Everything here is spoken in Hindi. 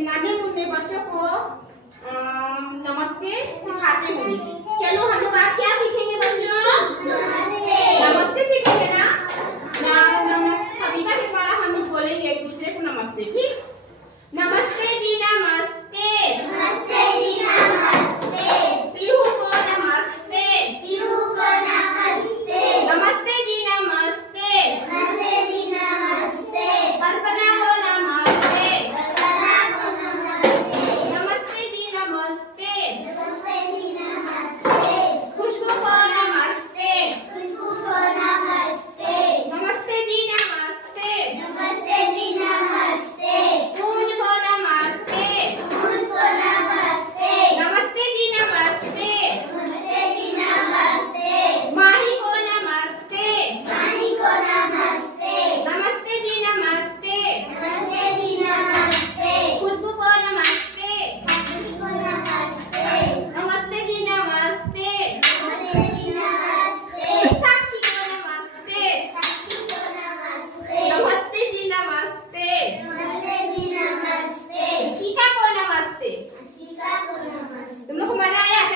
नानी मुन्ने बच्चों को नमस्ते सिखाते होंगे। चलो हम लोग आज क्या सीखेंगे बच्चों? नमस्ते सीखेंगे ना। नमस्ते कविता के द्वारा हम लोग बोलेंगे एक दूसरे को नमस्ते, ठीक।